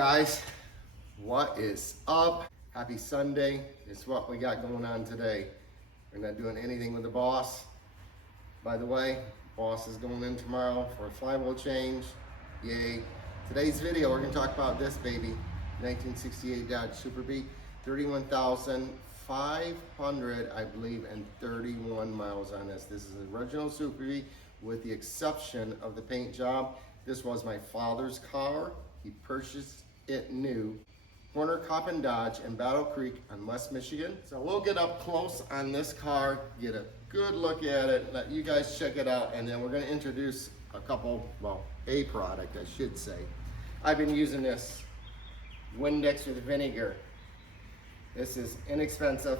guys, what is up? Happy Sunday. It's what we got going on today. We're not doing anything with the boss. By the way, boss is going in tomorrow for a flywheel change. Yay. Today's video, we're gonna talk about this baby, 1968 Dodge Super B, 31,500, I believe, and 31 miles on this. This is the original Super B with the exception of the paint job. This was my father's car. He purchased it new. Corner Coppin Dodge in Battle Creek on West Michigan. So we'll get up close on this car, get a good look at it, let you guys check it out, and then we're gonna introduce a couple, well, a product I should say. I've been using this Windex with vinegar. This is inexpensive,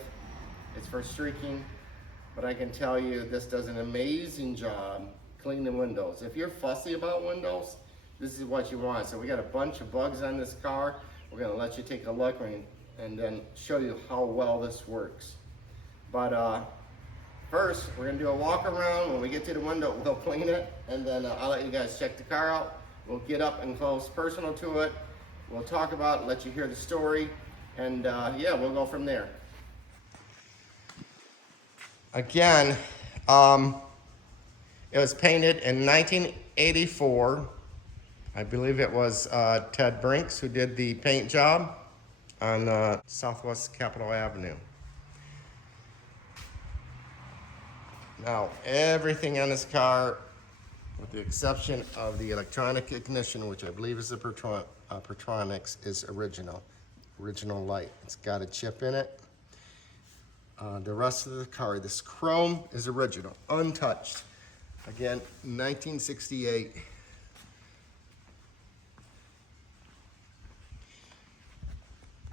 it's for streaking, but I can tell you this does an amazing job cleaning windows. If you're fussy about windows, this is what you want. So we got a bunch of bugs on this car. We're gonna let you take a look and then show you how well this works. But first, we're gonna do a walk around. When we get to the window, we'll clean it, and then I'll let you guys check the car out. We'll get up and close personal to it. We'll talk about it, let you hear the story, and yeah, we'll go from there. Again, it was painted in 1984. I believe it was Ted Brinks who did the paint job on Southwest Capitol Avenue. Now, everything on this car, with the exception of the electronic ignition, which I believe is the Pertronics, is original light. It's got a chip in it. The rest of the car, this chrome is original, untouched. Again, 1968.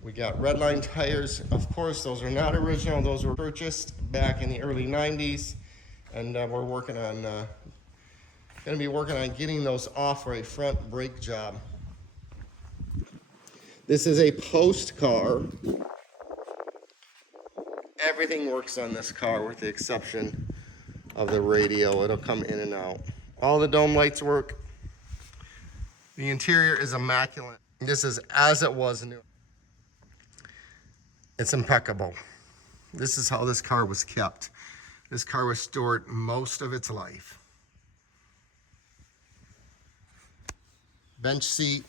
We got red line tires. Of course, those are not original. Those were purchased back in the early 90s. And we're working on, gonna be working on getting those off for a front brake job. This is a post car. Everything works on this car with the exception of the radio. It'll come in and out. All the dome lights work. The interior is immaculate. This is as it was new. It's impeccable. This is how this car was kept. This car was stored most of its life. Bench seat.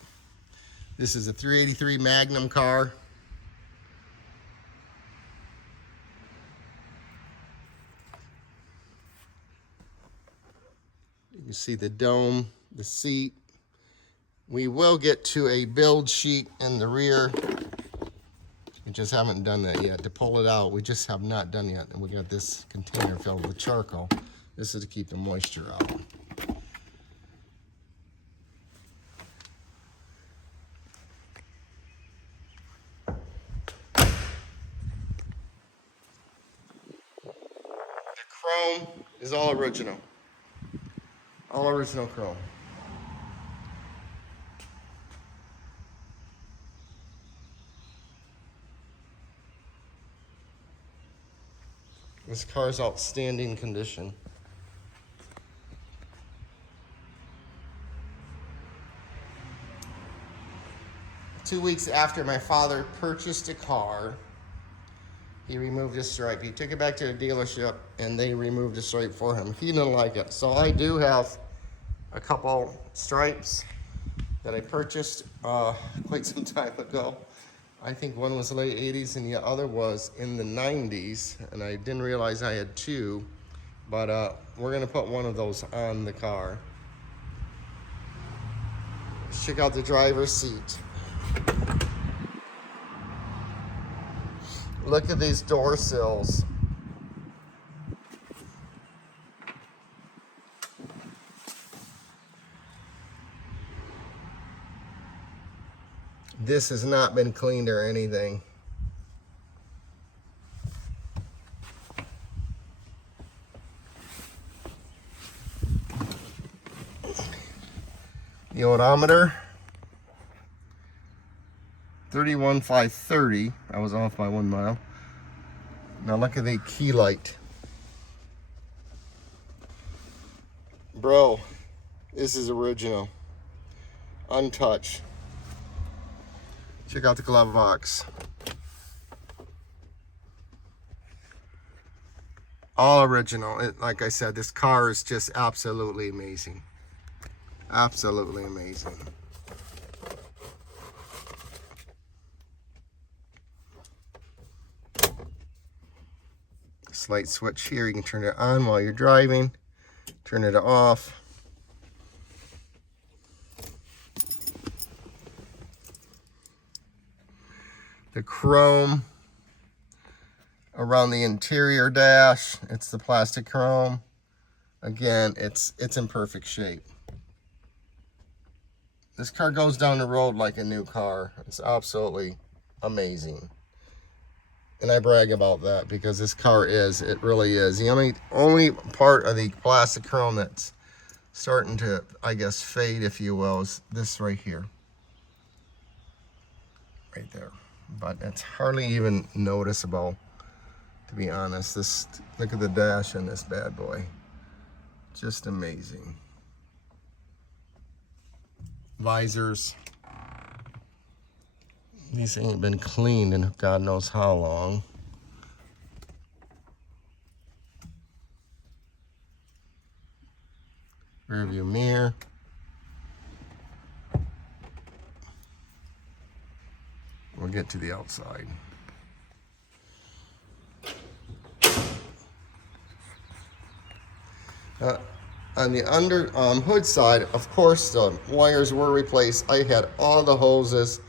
This is a 383 Magnum car. You see the dome, the seat. We will get to a build sheet in the rear. We just haven't done that yet. To pull it out, we just have not done yet. And we got this container filled with charcoal. This is to keep the moisture out. The chrome is all original. All original chrome. This car is outstanding condition. Two weeks after my father purchased a car, he removed a stripe. He took it back to the dealership and they removed a stripe for him. He didn't like it. So I do have a couple stripes that I purchased quite some time ago. I think one was late 80s and the other was in the 90s, and I didn't realize I had two, but we're gonna put one of those on the car. Let's check out the driver's seat. Look at these door sills. This has not been cleaned or anything. The odometer, 31,530. I was off by 1 mile. Now look at the key light. Bro, this is original. Untouched. Check out the glove box. All original. Like I said, this car is just absolutely amazing. Absolutely amazing. This light switch here, you can turn it on while you're driving, turn it off. The chrome around the interior dash, it's the plastic chrome. Again, it's in perfect shape. This car goes down the road like a new car. It's absolutely amazing. And I brag about that because this car it really is. The only part of the plastic chrome that's starting to, I guess, fade, if you will, is this right here. Right there. But it's hardly even noticeable, to be honest. Look at the dash on this bad boy. Just amazing. Visors. These ain't been cleaned in God knows how long. Rear view mirror. We'll get to the outside. On the hood side, of course, the wires were replaced. I had all the hoses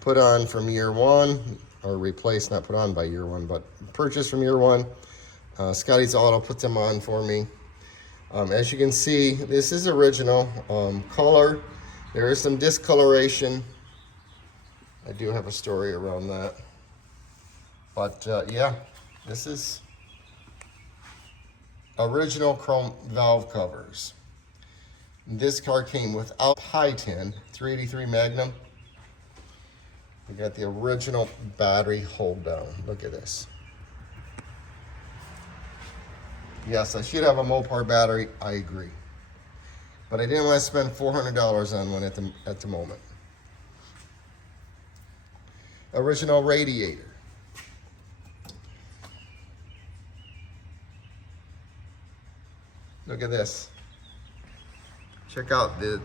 put on from year one, or replaced, not put on by year one, but purchased from year one. Scotty's Auto put them on for me. As you can see, this is original color. There is some discoloration. I do have a story around that. But yeah, this is original chrome valve covers. This car came without high tin, 383 Magnum. We got the original battery hold down. Look at this. Yes, I should have a Mopar battery, I agree. But I didn't want to spend $400 on one at the moment. Original radiator. Look at this. Check out the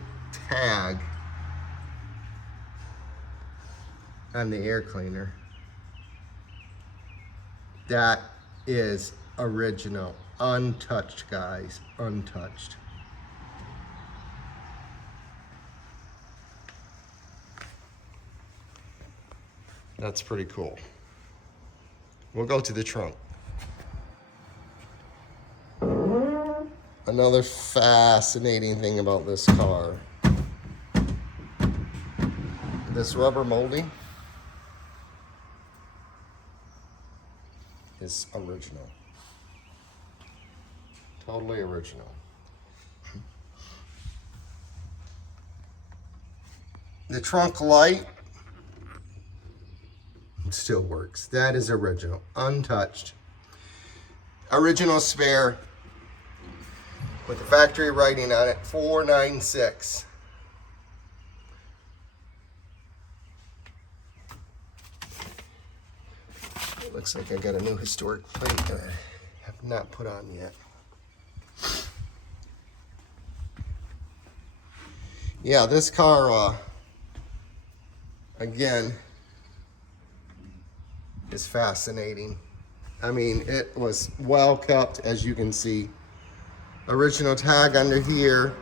tag on the air cleaner. That is original. Untouched, guys. Untouched. That's pretty cool. We'll go to the trunk. Another fascinating thing about this car. This rubber molding is original. Totally original. The trunk light still works. That is original, untouched. Original spare with the factory writing on it, 496. It looks like I got a new historic plate that I have not put on yet. Yeah, this car, again, is fascinating. I mean, it was well kept, as you can see. Original tag under here.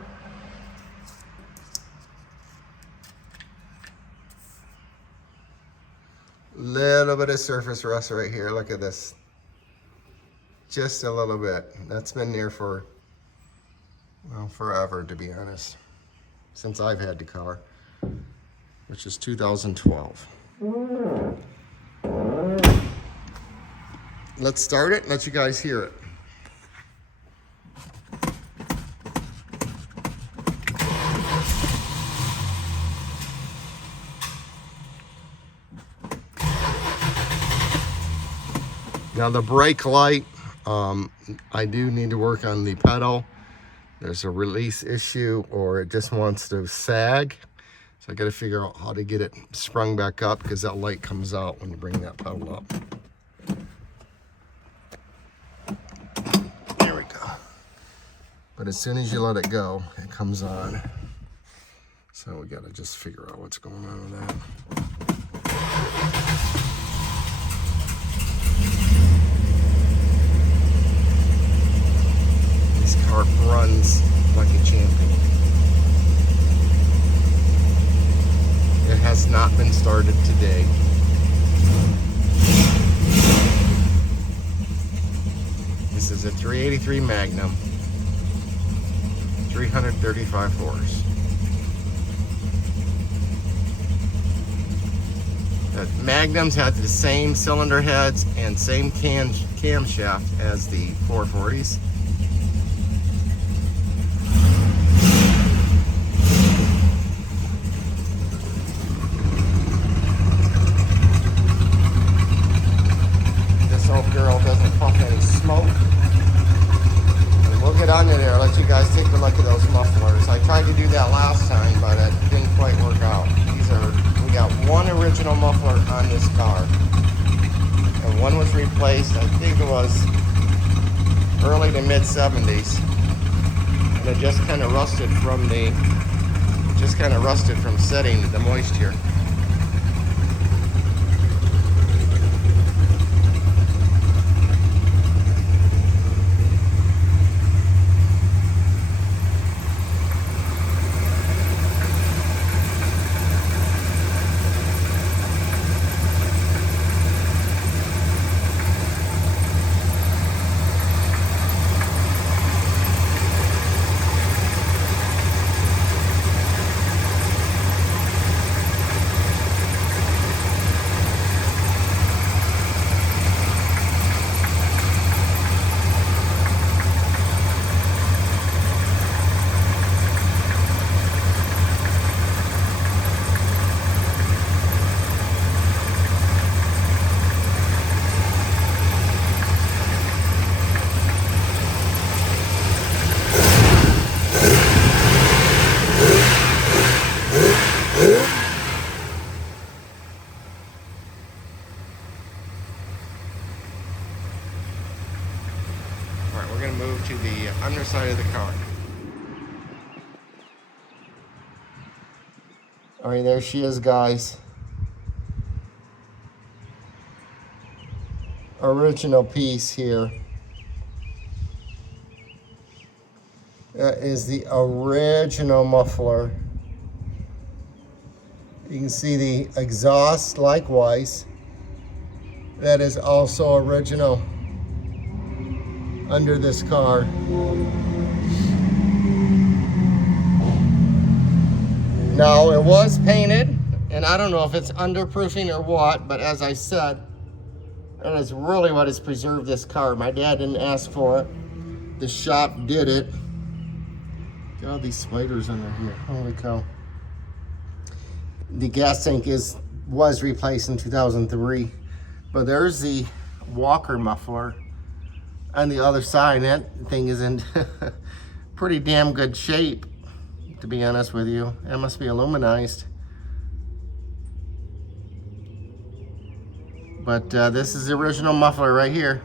Little bit of surface rust right here. Look at this. Just a little bit. That's been there for, well, forever, to be honest. Since I've had the car, which is 2012. Let's start it and let you guys hear it. Now the brake light, I do need to work on the pedal. There's a release issue, or it just wants to sag. So I got to figure out how to get it sprung back up, because that light comes out when you bring that pedal up. There we go. But as soon as you let it go, it comes on. So we got to just figure out what's going on with that. This car runs like a champion. It has not been started today. This is a 383 Magnum, 335 horse. The Magnums had the same cylinder heads and same camshaft as the 440s. This old girl doesn't puff any smoke. And we'll get under there, let you guys take a look at those mufflers. I tried to do that last time, but it didn't quite work out. We got one original muffler on this car, and one was replaced, I think it was early to mid 70s, and it just kind of rusted from setting the moisture. Alright, we're going to move to the underside of the car. Alright, there she is, guys. Original piece here. That is the original muffler. You can see the exhaust likewise. That is also original under this car. Now, it was painted, and I don't know if it's underproofing or what, but as I said, that is really what has preserved this car. My dad didn't ask for it. The shop did it. Got all these spiders under here. Holy cow. The gas tank was replaced in 2003, but there's the Walker muffler on the other side. That thing is in pretty damn good shape, to be honest with you. It must be aluminized. But this is the original muffler right here.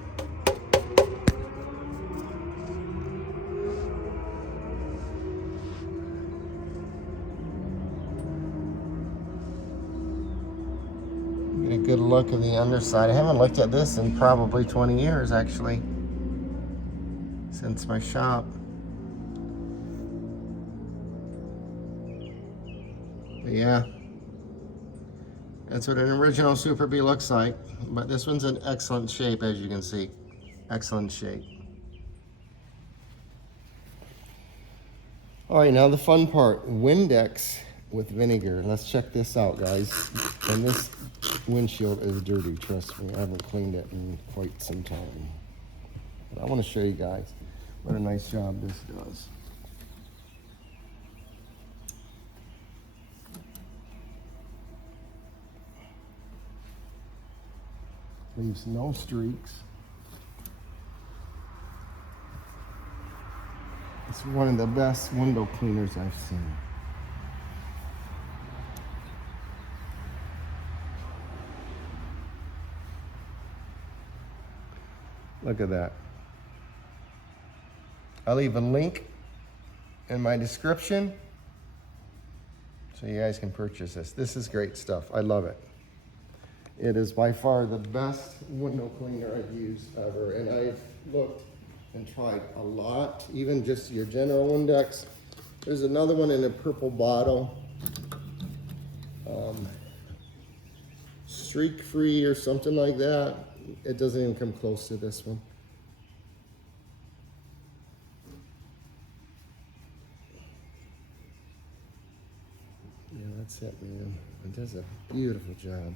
Get a good look at the underside. I haven't looked at this in probably 20 years, actually, since my shop. But yeah, that's what an original Super Bee looks like. But this one's in excellent shape, as you can see. Excellent shape. All right, now the fun part, Windex with vinegar. Let's check this out, guys. And this windshield is dirty, trust me. I haven't cleaned it in quite some time. But I want to show you guys what a nice job this does. Leaves no streaks. It's one of the best window cleaners I've seen. Look at that. I'll leave a link in my description so you guys can purchase this. This is great stuff. I love it. It is by far the best window cleaner I've used ever, and I've looked and tried a lot, even just your general index. There's another one in a purple bottle, streak free or something like that. It doesn't even come close to this one. Yeah, that's it, man. It does a beautiful job.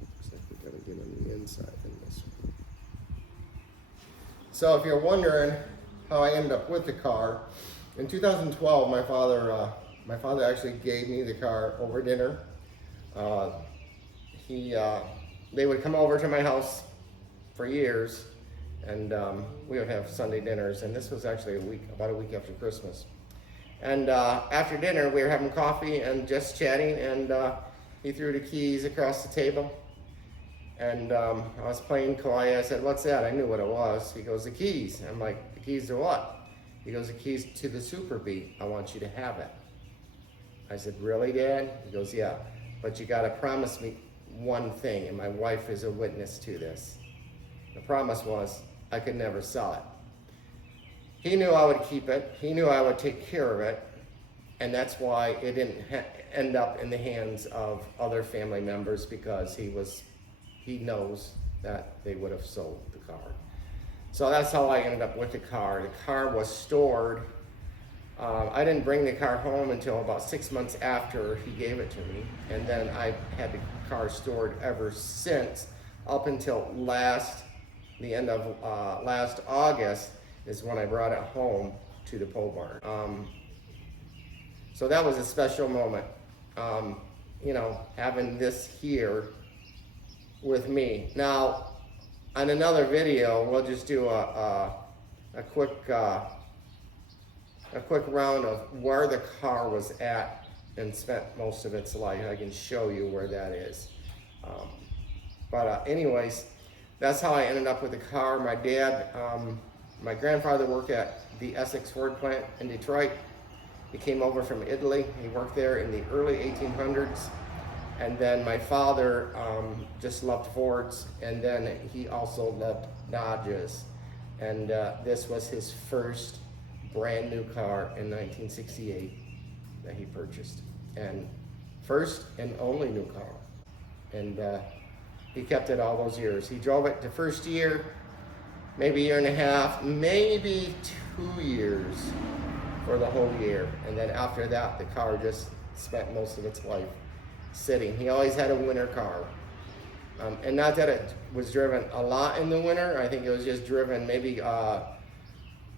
Looks like we gotta get on the inside in this one. So if you're wondering how I ended up with the car, in 2012, my father actually gave me the car over dinner. They would come over to my house for years, and we would have Sunday dinners, and this was actually about a week after Christmas. And after dinner, we were having coffee and just chatting, and he threw the keys across the table. And I was playing coy. I said, "What's that?" I knew what it was. He goes, "The keys." I'm like, "The keys to what?" He goes, "The keys to the Super Bee. I want you to have it." I said, "Really, Dad?" He goes, "Yeah, but you gotta promise me one thing, and my wife is a witness to this." The promise was I could never sell it. He knew I would keep it. He knew I would take care of it. And that's why it didn't end up in the hands of other family members, because he knows that they would have sold the car. So that's how I ended up with the car. The car was stored. I didn't bring the car home until about 6 months after he gave it to me. And then I had the car stored ever since, up until the end of last August is when I brought it home to the pole barn. So that was a special moment, having this here with me. Now, on another video, we'll just do a quick round of where the car was at and spent most of its life. I can show you where that is. Anyways, that's how I ended up with the car. My dad, my grandfather worked at the Essex Ford plant in Detroit. He came over from Italy. He worked there in the early 1800s. And then my father just loved Fords, and then he also loved Dodges. And this was his first brand new car in 1968 that he purchased. And first and only new car. And he kept it all those years. He drove it the first year, maybe a year and a half, maybe 2 years for the whole year. And then after that, the car just spent most of its life sitting. He always had a winter car. And not that it was driven a lot in the winter. I think it was just driven maybe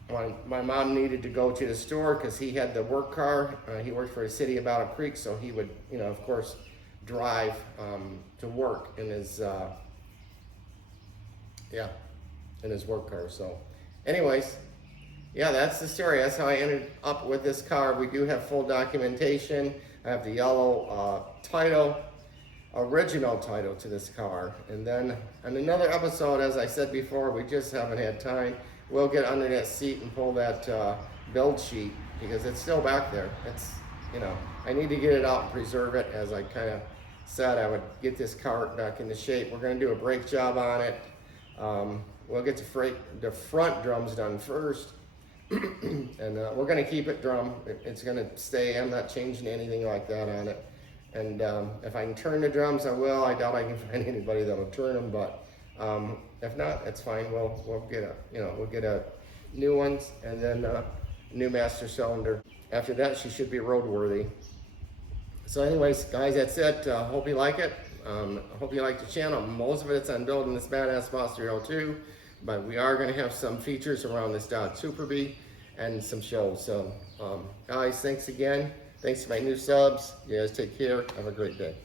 when my mom needed to go to the store, because he had the work car. He worked for a city of Battle Creek, so he would, of course, drive to work in his work car. So anyways, yeah, that's the story. That's how I ended up with this car. We do have full documentation. I have the yellow title, original title to this car. And then on another episode, as I said before, we just haven't had time. We'll get under that seat and pull that build sheet, because it's still back there. It's, I need to get it out and preserve it. As I kind of said, I would get this car back into shape. We're going to do a brake job on it. We'll get the front drums done first. And we're going to keep it drum. It's going to stay. I'm not changing anything like that on it. And if I can turn the drums, I will. I doubt I can find anybody that'll turn them, but if not, it's fine. We'll get a new ones, and then new master cylinder. After that, she should be roadworthy. So anyways, guys, that's it. Hope you like it. Hope you like the channel. Most of it's on building this badass Boss 302, but we are going to have some features around this Dodge Super Bee and some shows. So guys, thanks again. Thanks to my new subs. You guys take care. Have a great day.